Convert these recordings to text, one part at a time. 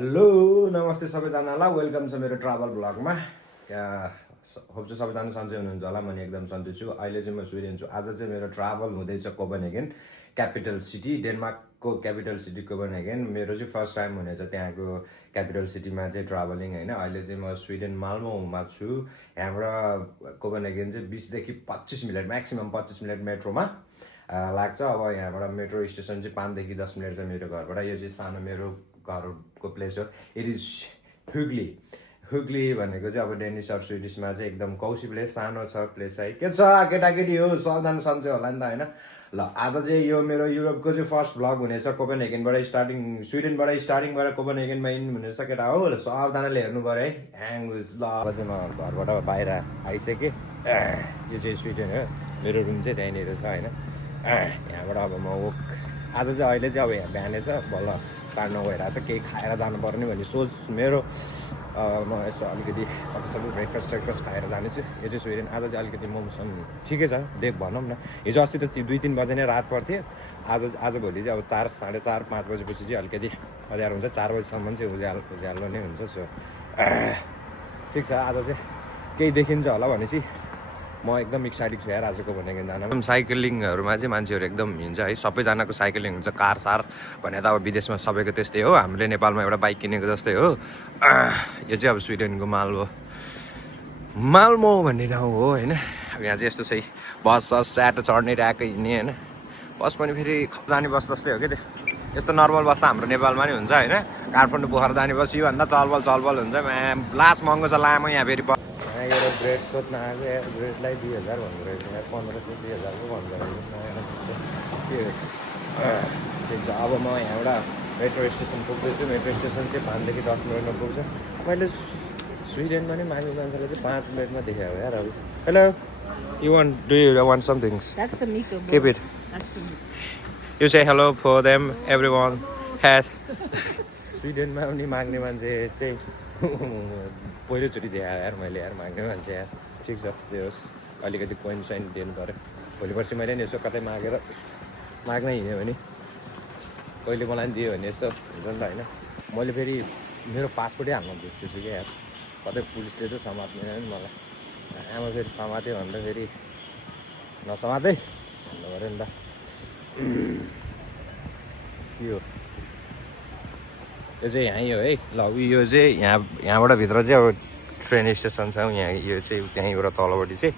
Hello नमस्ते सबैजनालाई welcome छ मेरो ट्राभल ब्लगमा होप चाहिँ सबैजना सन्चै हुनुहुन्छ होला म नि एकदम सन्चै छु अहिले चाहिँ म स्विडेन छु आज चाहिँ मेरो ट्राभल हुँदैछ कोपेनहेगन क्यापिटल सिटी डेनमार्कको क्यापिटल सिटी कोपेनहेगन मेरो चाहिँ फर्स्ट टाइम हुनेछ त्यहाँको क्यापिटल सिटीमा चाहिँ ट्राभलिङ होइन अहिले चाहिँ म स्विडेन माल्मोमा छु यहाँबाट कोपेनहेगन चाहिँ 20 देखि 25 मिनट म्याक्सिमम 25 मिनट मेट्रोमा लाग्छ अब यहाँबाट मेट्रो स्टेसन चाहिँ 5 देखि 10 मिनट छ मेरो घरबाट यो चाहिँ सानो मेरो घरको प्लेस हो इट इज हुग्ली भनेको चाहिँ अब डेनिस अर स्विडिसमा चाहिँ एकदम कौसी प्लेस सानो छ प्लेस है के छ केटाकेटी हो सबजना सन्चै होला नि त होइन ल आज चाहिँ यो मेरो युरोपको चाहिँ फर्स्ट भ्लग हुनेछ कोपेनहेगनबाट स्विडेनबाट स्टार्टिङ भएर कोपेनहेगनमा इन हुनेछ केटा हो ल सबजनाले हेर्नु पऱ्यो है ह्याङ्गुस ल अब चाहिँ म घरबाट बाहिर आइसकेँ यो चाहिँ स्विडेन हो मेरो रुम चाहिँ त्यहीँनिर छ होइन यहाँबाट अब म वक आज चाहिँ अहिले चाहिँ अब यहाँ बिहानै छ बल्ल 9:30 भइरहेको छ केही खाएर जानुपर्ने भन्ने सोच मेरो म यसो अलिकति अफिसमा ब्रेकफास्ट खाएर जानेछु यो चाहिँ स्विडेन आज चाहिँ अलिकति मौसम ठिकै छ देख भनौँ न हिजो अस्ति त 2-3 बजे नै रात पर्थ्यो आजभोलि चाहिँ अब 4, 4:30, 5 बजेपछि चाहिँ अलिकति अँध्यारो हुन्छ 4 बजीसम्म चाहिँ उज्यालो नै हुन्छ सो ठिक छ आज चाहिँ केही देखिन्छ होला भनेपछि म एकदम एक्साइटेड छु यार आजको भनेको जानमा साइक्लिङहरूमा चाहिँ मान्छेहरू एकदम हिँड्छ है सबैजनाको साइक्लिङ हुन्छ कार सार भने त अब विदेशमा सबैको त्यस्तै हो हामीले नेपालमा एउटा बाइक किनेको जस्तै हो यो चाहिँ अब स्विडेनको माल्मो भन्ने ठाउँ हो होइन अब यहाँ चाहिँ यस्तो चाहिँ बस स्याटो चढ्ने ट्याक्कै हिँड्ने होइन बस पनि फेरि जाने बस जस्तै हो क्या त्यो यस्तो नर्मल बस त हाम्रो नेपालमा नि हुन्छ होइन काठमाडौँ पोखरा जाने बस योभन्दा चलबल हुन्छ लास्ट महँगो छ लामो यहाँ फेरि एउटा ब्रेड सोध्न आएको यार ब्रेडलाई 2000 भन्दो रहेछ यार 1500 2000 पो भन्दो रहेछ ठिक छ अब म यहाँबाट मेट्रो स्टेसन पुग्दैछु मेट्रो स्टेसन चाहिँ 5 देखि 10 मिनटमा पुग्छ मैले स्विडेनमा नि मान्छे मान्छेले चाहिँ 5 मिनटमा देखायो यार अब hello do you want something keep it you say hello for them everyone has स्विडेनमा पनि माग्ने मान्छे चाहिँ पहिलोचोटि देखायो यार मैले यार माग्ने मान्छे यार ठिक छ त्यो होस् अलिकति कोइन सोइन दिनु पऱ्यो भोलि पर्सि मैले नि यसो कतै माग्न हिँड्यो भने कहिले मलाई पनि दियो भने यसो हुन्छ नि त होइन मैले फेरि मेरो पासपोर्टै हाल्न बिर्सेछु क्या यार कतै पुलिसले चाहिँ समात्दैन नि मलाई आमा फेरि समात्यो भन्दा फेरि नसमात्दै भन्नु पऱ्यो नि त के हो यो चाहिँ यहीँ हो है ल यो चाहिँ यहाँबाट भित्र चाहिँ अब ट्रेन स्टेसन छ यहाँ यो चाहिँ त्यहीँबाट तलपट्टि चाहिँ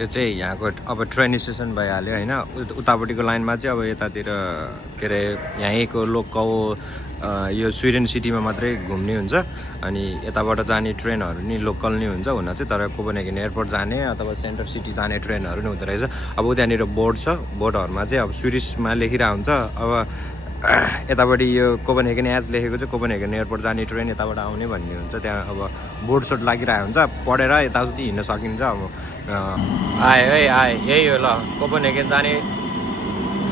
यो चाहिँ यहाँको अब ट्रेन स्टेसन भइहाल्यो होइन उतापट्टिको लाइनमा चाहिँ अब यतातिर के अरे यहीँको लोकल यो स्विडेन सिटीमा मात्रै घुम्ने हुन्छ अनि यताबाट जाने ट्रेनहरू नि लोकल नै हुन्छ हुन चाहिँ तर कोपेनहेगन एयरपोर्ट जाने अथवा सेन्टर सिटी जाने ट्रेनहरू नि हुँदो रहेछ अब त्यहाँनिर बोर्ड छ बोर्डहरूमा चाहिँ अब स्विडिसमा लेखिरहेको हुन्छ अब यतापट्टि यो कोपेनहेगन एज लेखेको चाहिँ कोपेनहेगन एयरपोर्ट जाने ट्रेन यताबाट आउने भन्ने हुन्छ त्यहाँ अब बोर्ड सोर्ड लागिरहेको हुन्छ पढेर यताउति हिँड्न सकिन्छ अब आयो है आयो यही हो ल कोपेनहेगन जाने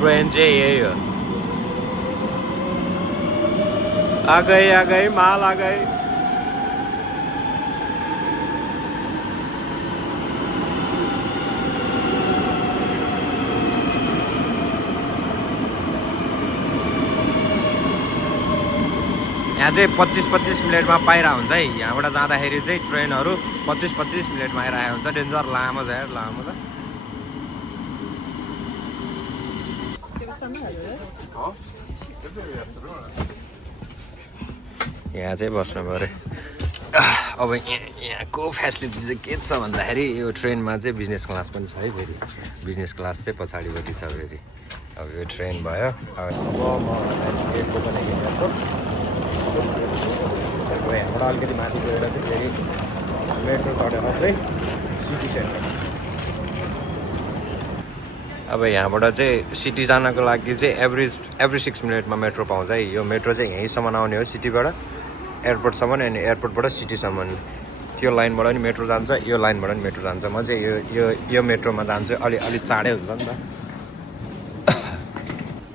ट्रेन चाहिँ यही हो आ गई माल आ गई यहाँ चाहिँ 25-25 मिनटमा पाइरहेको हुन्छ है यहाँबाट जाँदाखेरि चाहिँ ट्रेनहरू 25-25 मिनटमा आइरहेको हुन्छ डेन्जर लामो छ यार लामो त यहाँ चाहिँ बस्नु पऱ्यो अब यहाँको फेसिलिटी चाहिँ के छ भन्दाखेरि यो ट्रेनमा चाहिँ बिजनेस क्लास पनि छ है फेरि बिजनेस क्लास चाहिँ पछाडिपट्टि छ फेरि अब यो ट्रेन भयो अब म कोपेनहेगन एयरपोर्ट यहाँबाट अलिकति माथि गएर चाहिँ फेरि मेट्रो चढेर चाहिँ सिटी सेन्टर अब यहाँबाट चाहिँ सिटी जानको लागि चाहिँ एभ्री 6 मिनटमा मेट्रो पाउँछ है यो मेट्रो चाहिँ यहीँसम्म आउने हो सिटीबाट एयरपोर्टसम्म अनि एयरपोर्टबाट सिटीसम्म त्यो लाइनबाट नि मेट्रो जान्छ यो लाइनबाट नि मेट्रो जान्छ म चाहिँ यो मेट्रोमा जान्छु अलि चाँडै हुन्छ नि त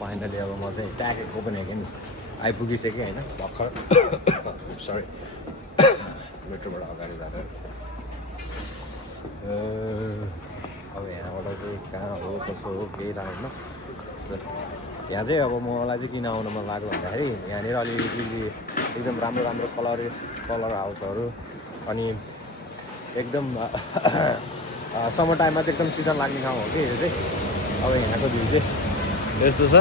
फाइनली अब म चाहिँ ट्याग कोपेनहेगन आइपुगिसकेँ होइन भर्खर सरी मेट्रोबाट अगाडि जाँदा अब यहाँबाट चाहिँ कहाँ हो कसो हो केही थाहा होइन यहाँ चाहिँ अब मलाई चाहिँ किन आउनु मन लाग्यो भन्दाखेरि यहाँनिर अलिकति एकदम राम्रो राम्रो कलर हाउसहरू अनि एकदम समर टाइममा चाहिँ एकदम सिजन लाग्ने ठाउँ हो कि यो चाहिँ। अब यहाँको भ्यू चाहिँ यस्तो छ।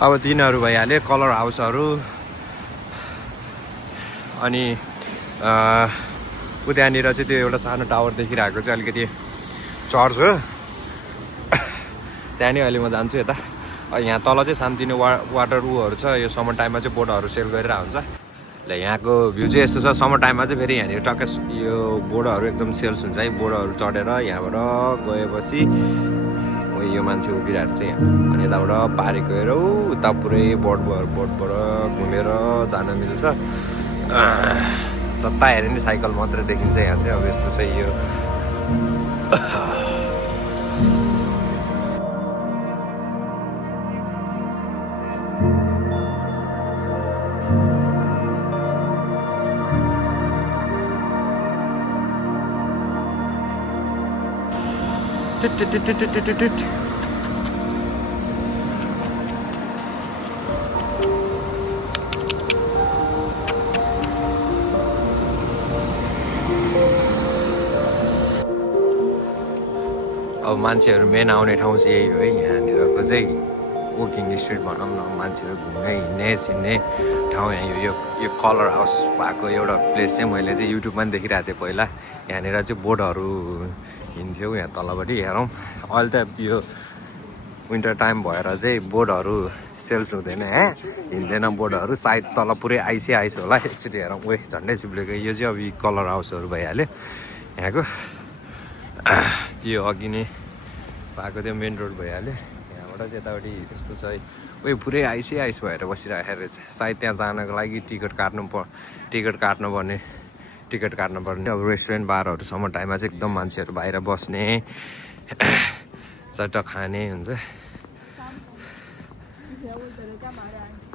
अब तिनीहरू भइहाल्यो कलर हाउसहरू अनि त्यहाँनिर चाहिँ त्यो एउटा सानो टावर देखिरहेको चाहिँ अलिकति चर्च हो। त्यहाँ नि अहिले म जान्छु यता। यहाँ तल चाहिँ सानोतिनो वाटर उहरू छ। यो समर टाइममा चाहिँ बोटहरू सेल गरिरहेको हुन्छ। ल यहाँको भ्यू चाहिँ यस्तो छ। समर टाइममा चाहिँ फेरि यहाँनिर टक्कै यो बोटहरू एकदम सेल्स हुन्छ है। बोटहरू चढेर यहाँबाट गएपछि यो मान्छे उभिरहेको छ यहाँ अनि यताबाट पारि गएर उता पुरै बोटबाट घुमेर जान मिल्छ। जता हेऱ्यो नि साइकल मात्रै देखिन्छ यहाँ चाहिँ। अब यस्तो छ यो। अब मान्छेहरू मेन आउने ठाउँ चाहिँ यही हो है। यहाँनिरको चाहिँ वकिङ स्ट्रिट भनौँ न। मान्छेहरू घुम्ने हिँड्ने सिन्ने ठाउँ यहाँ यो कलर हाउस भएको एउटा प्लेस चाहिँ मैले चाहिँ युट्युबमा पनि देखिरहेको थिएँ पहिला। यहाँनिर चाहिँ बोटहरू हिँड्थ्यौ यहाँ तलपट्टि। हेरौँ अहिले त यो विन्टर टाइम भएर चाहिँ बोटहरू सेल्स हुँदैन हिँड्दैन बोटहरू। सायद तल पुरै आइस होला। एकचोटि हेरौँ। झन्डै चिप्लेको यो चाहिँ अब यी कलर हाउसहरू भइहाल्यो यहाँको। त्यो अघि नै भएको त्यो मेन रोड भइहाल्यो। यहाँबाट चाहिँ यतापट्टि यस्तो छ है। पुरै आइस भएर बसिरहेको रहेछ। सायद त्यहाँ जानको लागि टिकट काट्नुपर्ने अब रेस्टुरेन्ट बारहरू समर टाइममा चाहिँ एकदम मान्छेहरू बाहिर बस्ने चट्ट खाने हुन्छ।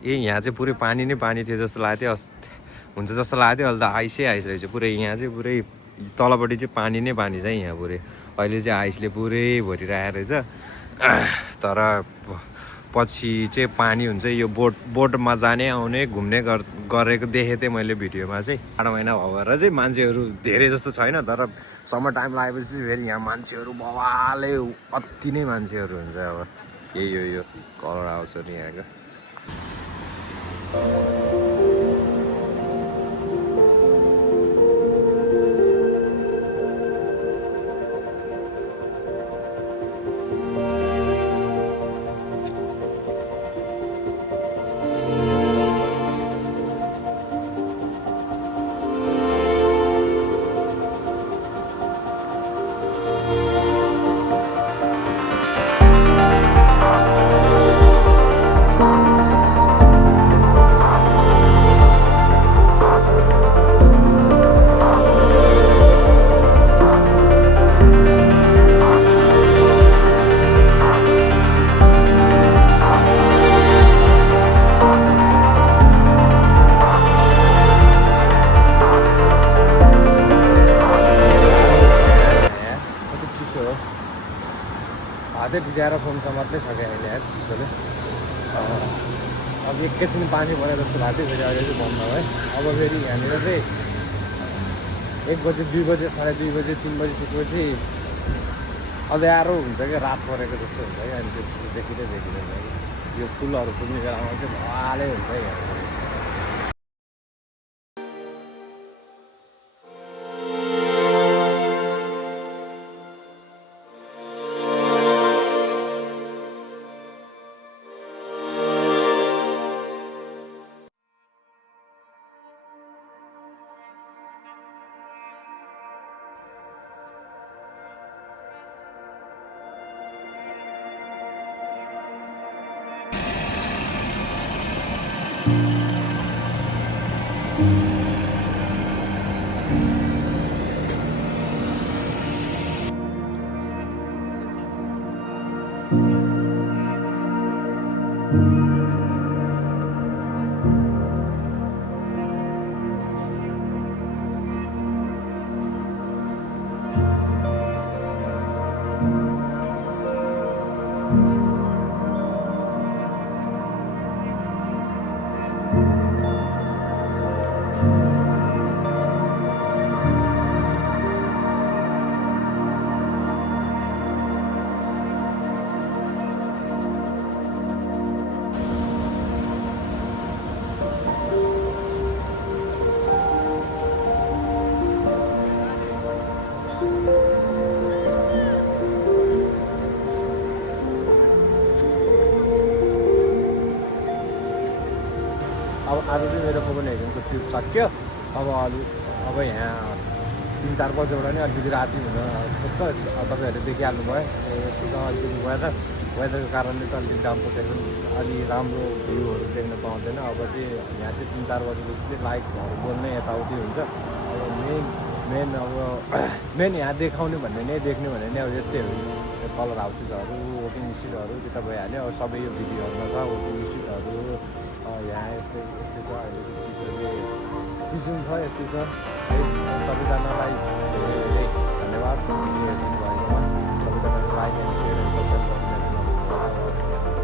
यहाँ चाहिँ पुरै पानी नै पानी थियो जस्तो लाग्थ्यो हुन्छ जस्तो लाग्थ्यो। अहिले त आइस रहेछ पुरै। यहाँ चाहिँ पुरै तलपट्टि चाहिँ पानी नै पानी छ यहाँ पुरै। अहिले चाहिँ आइसले पुरै भरिरहेको रहेछ। तर पछि चाहिँ पानी हुन्छ। यो बोटमा जाने आउने घुम्ने गरेको देखेँ थिएँ मैले भिडियोमा चाहिँ। 8 महिना भएर चाहिँ मान्छेहरू धेरै जस्तो छैन। तर समर टाइम लागेपछि फेरि यहाँ मान्छेहरू बवालै अति नै मान्छेहरू हुन्छ। अब यही यो कलर हाउसहरू यहाँको। हातै भिजाएर फोन मात्रै छ क्या अहिले यार चिसोले। अब एकैछिन पानी परेर जस्तो लाग्थ्यो। फेरि अहिले चाहिँ बन्द भयो। अब फेरि यहाँनिर चाहिँ 1 बजे 2 बजे 2:30 बजे 3 बजी सुतेपछि अँध्यारो हुन्छ क्या। रात परेको जस्तो हुन्छ क्या। अनि त्यसपछि देखिँदैन यो फुलहरू फुल्ने बेलामा चाहिँ भवालै हुन्छ यहाँ। सक्यो अब यहाँ 3-4 बजेबाट नै अलिकति राति हुन खोज्छ तपाईँहरूले देखिहाल्नु भयो यस्तो छ अलिकति वेदरको कारणले चाहिँ अलिकति राम्रो देख्नु अलि राम्रो भ्यूहरू देख्न पाउँदैन अब चाहिँ यहाँ चाहिँ 3-4 बजेपछि चाहिँ लाइटहरू बोल्ने यताउति हुन्छ अब मेन यहाँ देखाउने भन्ने नै देख्ने भने नै अब यस्तै हो यो कलर हाउसेसहरू वोकिङ स्ट्रिटहरू त्यो त भइहाल्यो अब सबै यो भिडियोहरूमा छ वोकिङ स्ट्रिटहरू यहाँ यस्तै छ चिसुम छ यस्तै छ सबैजनालाई धेरै धेरै धन्यवाद दिनुभएकोमा सबैजनालाई like and share and social मिडियामा